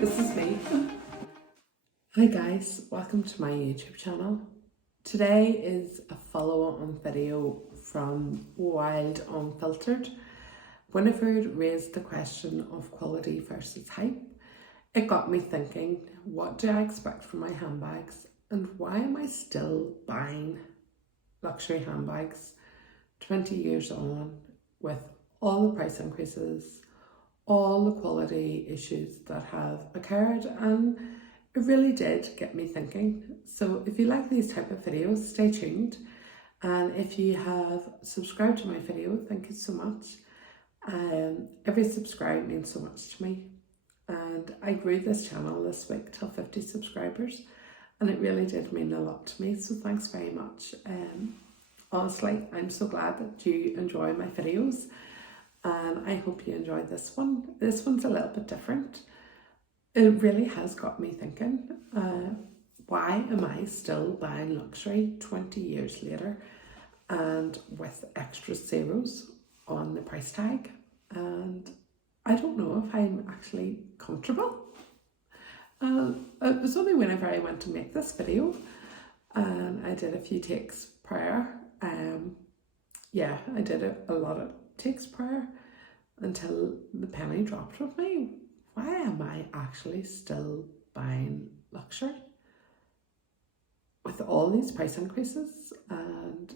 This is me. Hi guys, welcome to my YouTube channel. Today is a follow-on video from Wild Unfiltered. Winifred raised the question of quality versus hype. It got me thinking, what do I expect from my handbags and why am I still buying luxury handbags 20 years on with all the price increases, all the quality issues that have occurred, and it really did get me thinking. So if you like these type of videos, stay tuned, and if you have subscribed to my video, thank you so much. Every subscribe means so much to me, and I grew this channel this week till 50 subscribers, and it really did mean a lot to me, so thanks very much. Honestly, I'm so glad that you enjoy my videos, and I hope you enjoyed this one. This one's a little bit different. It really has got me thinking, why am I still buying luxury 20 years later and with extra zeros on the price tag? And I don't know if I'm actually comfortable. It was only whenever I went to make this video and I did a few takes prior. I did a lot of takes prior until the penny dropped with me. Why am I actually still buying luxury with all these price increases and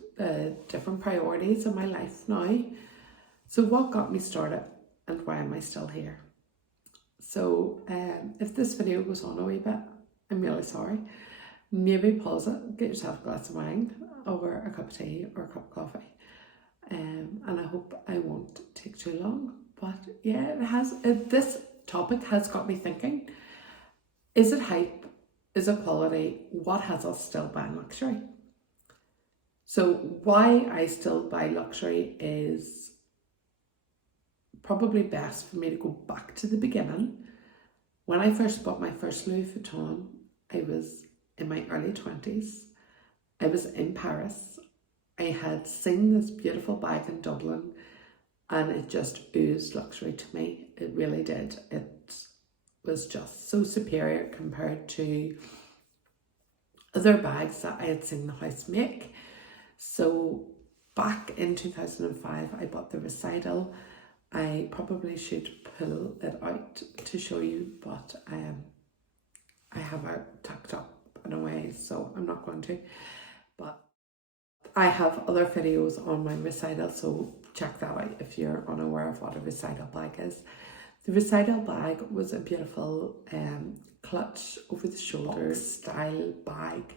different priorities in my life now? So what got me started and why am I still here? So if this video goes on a wee bit, I'm really sorry. Maybe pause it, get yourself a glass of wine or a cup of tea or a cup of coffee. And I hope I won't take too long. But yeah, this topic has got me thinking. Is it hype? Is it quality? What has us still buying luxury? So why I still buy luxury is probably best for me to go back to the beginning. When I first bought my first Louis Vuitton, I was in my early 20s. I was in Paris. I had seen this beautiful bag in Dublin and it just oozed luxury to me. It really did. It was just so superior compared to other bags that I had seen the house make. So back in 2005, I bought the Rectial. I probably should pull it out to show you, but I have it tucked up in a way, so I'm not going to. But I have other videos on my Rectial, so check that out if you're unaware of what a Rectial bag is. The Rectial bag was a beautiful clutch over the shoulder style bag.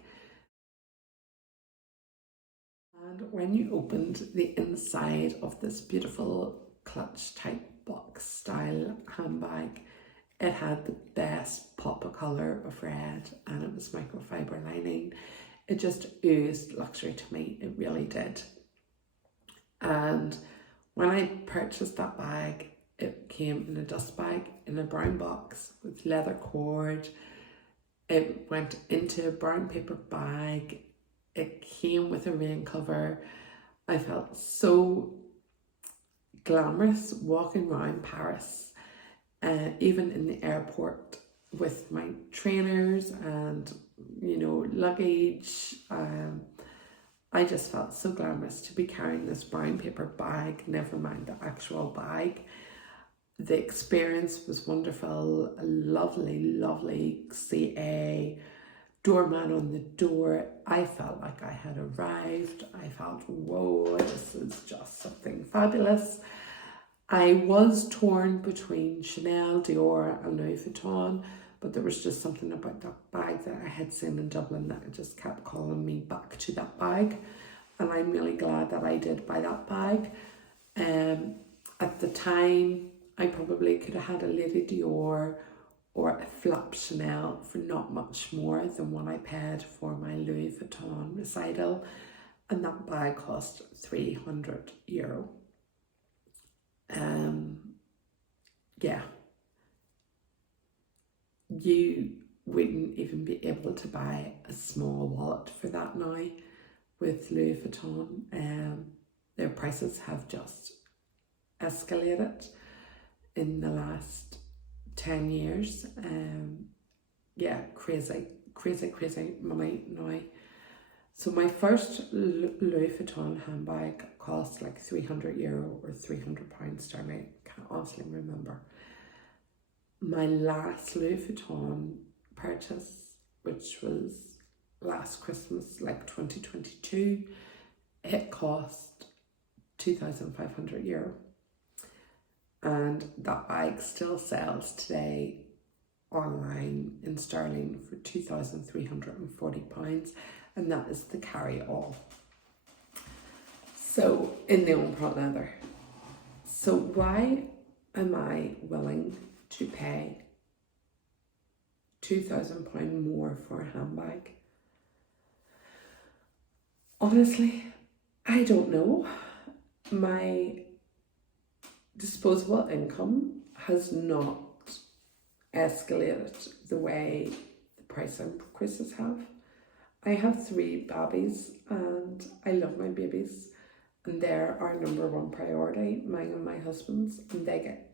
And when you opened the inside of this beautiful clutch type box style handbag, it had the best pop of colour of red and it was microfiber lining. It just oozed luxury to me, it really did. And when I purchased that bag, it came in a dust bag in a brown box with leather cord. It went into a brown paper bag. It came with a rain cover. I felt so glamorous walking around Paris, even in the airport with my trainers and luggage. I just felt so glamorous to be carrying this brown paper bag, never mind the actual bag. The experience was wonderful. A lovely CA doorman on the door. I felt like I had arrived. I felt, whoa, this is just something fabulous. I was torn between Chanel, Dior and Louis Vuitton, but there was just something about that bag that I had seen in Dublin that just kept calling me back to that bag. And I'm really glad that I did buy that bag. At the time, I probably could have had a Lady Dior or a flap Chanel for not much more than what I paid for my Louis Vuitton Rectial. And that bag cost €300. You wouldn't even be able to buy a small wallet for that now with Louis Vuitton. Their prices have just escalated in the last 10 years. Yeah, crazy money now. So my first Louis Vuitton handbag cost like €300 or £300 sterling. Can't honestly remember. My last Louis Vuitton purchase, which was last Christmas, like 2022, it cost €2,500. And that bag still sells today online in sterling for £2,340, and that is the Carryall. So in the on-prod leather. So why am I willing to pay £2,000 more for a handbag? Honestly, I don't know. My disposable income has not escalated the way the price increases have. I have 3 babies and I love my babies, and they're our number one priority, mine and my husband's, and they get,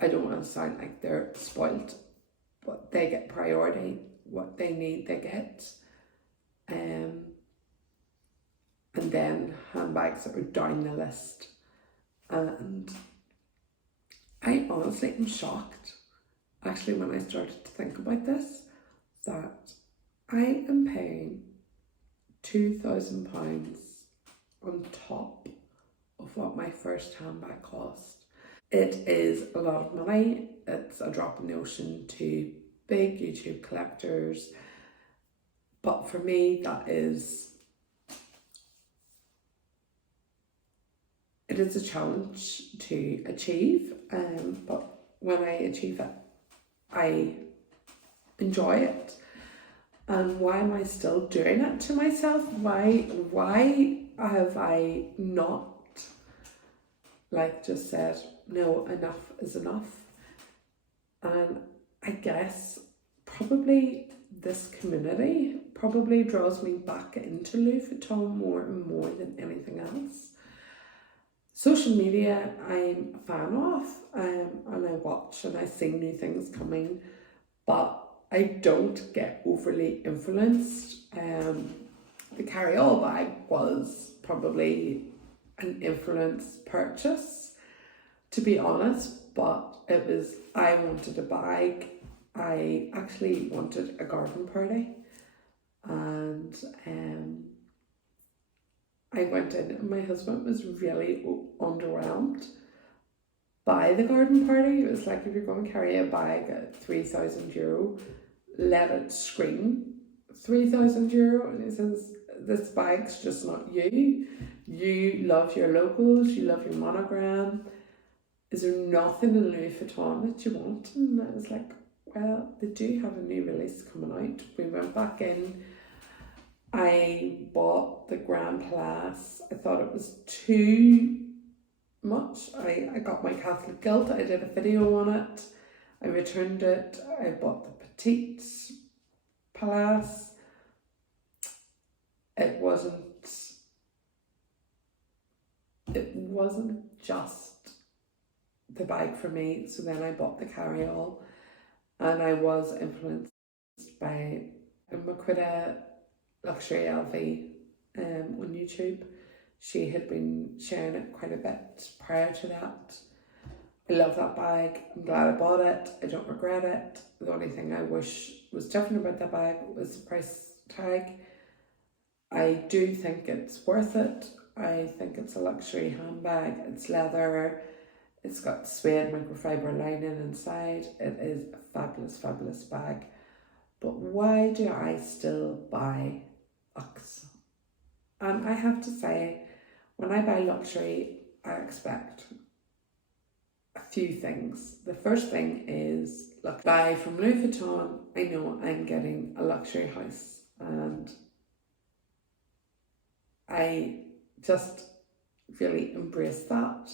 I don't want to sound like they're spoilt, but they get priority. What they need, they get. And then handbags are down the list. And I honestly am shocked, actually, when I started to think about this, that I am paying £2,000 on top of what my first handbag cost. It is a lot of money. It's a drop in the ocean to big YouTube collectors. But for me, it is a challenge to achieve. But when I achieve it, I enjoy it. And why am I still doing it to myself? Why have I not just said, no, enough is enough? And I guess probably this community probably draws me back into Louis Vuitton more and more than anything else. Social media, I'm a fan of, and I watch and I see new things coming, but I don't get overly influenced. The Carryall bag was probably an influence purchase, to be honest, but I wanted a bag. I actually wanted a garden party, and I went in and my husband was really underwhelmed by the garden party. It was like, if you're going to carry a bag at €3,000, let it scream €3,000. And he says, this bag's just not you. You love your logos, you love your monogram. Is there nothing in Louis Vuitton that you want? And I was like, well, they do have a new release coming out. We went back in. I bought the Grand Place. I thought it was too much. I got my Catholic guilt. I did a video on it. I returned it. I bought the petit Palais. It wasn't just the bag for me. So then I bought the Carryall, and I was influenced by Maquita Luxury LV on YouTube. She had been sharing it quite a bit prior to that. I love that bag. I'm glad I bought it. I don't regret it. The only thing I wish was different about that bag was the price tag. I do think it's worth it. I think it's a luxury handbag. It's leather. It's got suede microfiber lining inside. It is a fabulous, fabulous bag. But why do I still buy luxe? And I have to say, when I buy luxury, I expect a few things. The first thing is, look, buy from Louis Vuitton, I know I'm getting a luxury house, and I just really embrace that.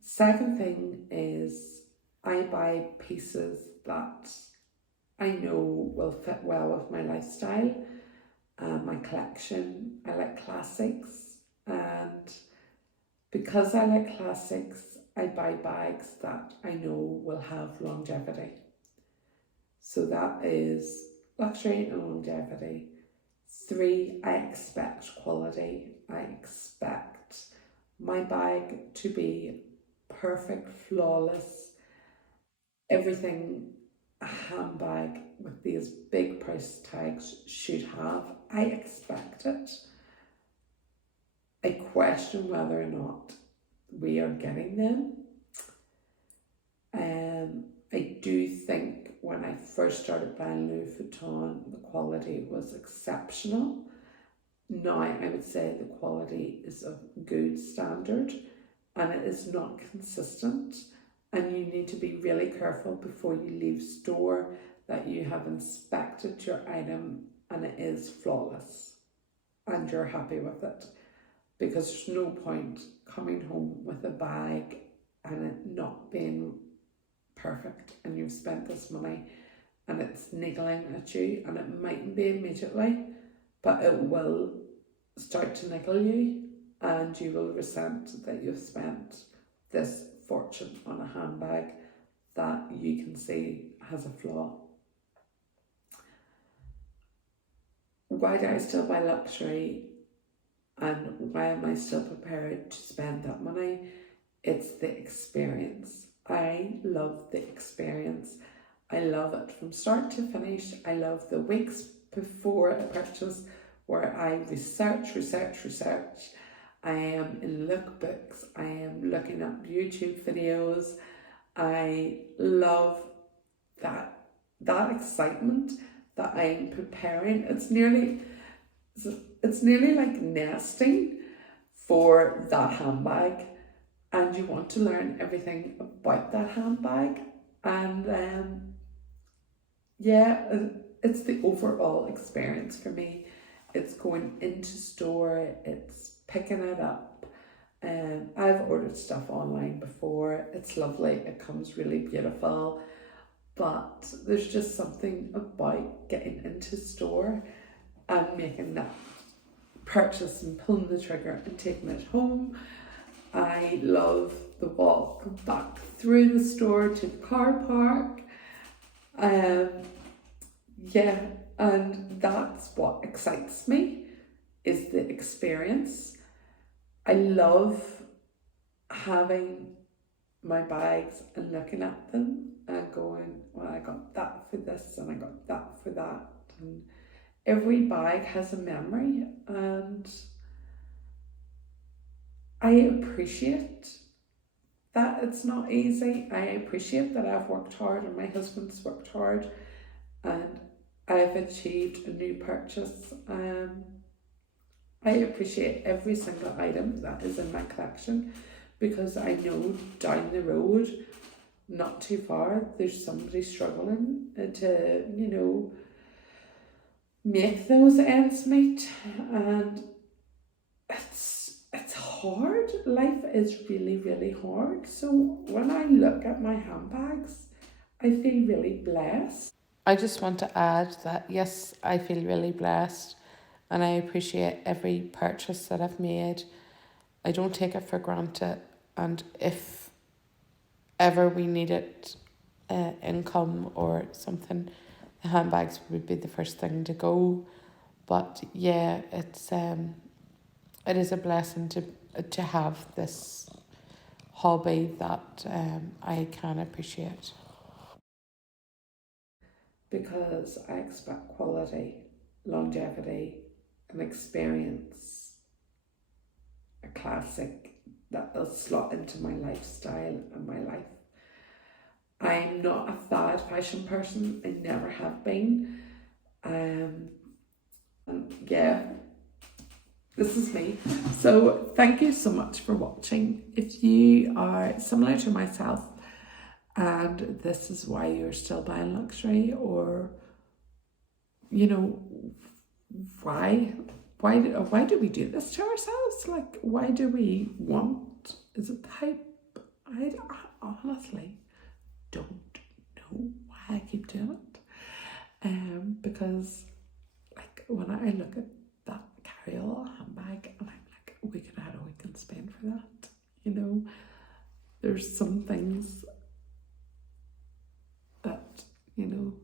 Second thing is, I buy pieces that I know will fit well with my lifestyle and my collection. I like classics, and because I like classics, I buy bags that I know will have longevity. So that is luxury and longevity. 3, I expect quality. I expect my bag to be perfect, flawless, everything a handbag with these big price tags should have. I expect it. I question whether or not we are getting them. I do think when I first started buying Louis Vuitton, the quality was exceptional. Now I would say the quality is of good standard and it is not consistent, and you need to be really careful before you leave store that you have inspected your item and it is flawless and you're happy with it, because there's no point coming home with a bag and it not being perfect and you've spent this money and it's niggling at you, and it mightn't be immediately, but it will start to niggle you and you will resent that you've spent this fortune on a handbag that you can see has a flaw. Why do I still buy luxury and why am I still prepared to spend that money? It's the experience. I love the experience. I love it from start to finish. I love the weeks before a purchase where I research. I am in lookbooks. I am looking up YouTube videos. I love that excitement that I'm preparing. It's nearly like nesting for that handbag, and you want to learn everything about that handbag. And it's the overall experience for me. It's going into store, it's picking it up. I've ordered stuff online before. It's lovely. It comes really beautiful. But there's just something about getting into store and making that purchase and pulling the trigger and taking it home. I love the walk back through the store to the car park. And that's what excites me, is the experience. I love having my bags and looking at them and going, well, I got that for this and I got that for that. And every bag has a memory, and I appreciate that it's not easy. I appreciate that I've worked hard and my husband's worked hard and I've achieved a new purchase. I appreciate every single item that is in my collection, because I know down the road, not too far, there's somebody struggling to, make those ends meet, and it's hard. Life is really, really hard. So when I look at my handbags, I feel really blessed. I just want to add that yes, I feel really blessed and I appreciate every purchase that I've made. I don't take it for granted, and if ever we needed income or something, the handbags would be the first thing to go. But yeah, it is a blessing to have this hobby that I can appreciate. Because I expect quality, longevity, and experience, a classic that will slot into my lifestyle and my life. I'm not a fad fashion person. I never have been. And yeah, this is me. So thank you so much for watching. If you are similar to myself and this is why you're still buying luxury, or why do we do this to ourselves? Like, why do we want, is it the hype? I honestly don't know why I keep doing it. Because like when I look at that Carryall handbag and I'm like, we could have had a week in Spain for that. There's you know.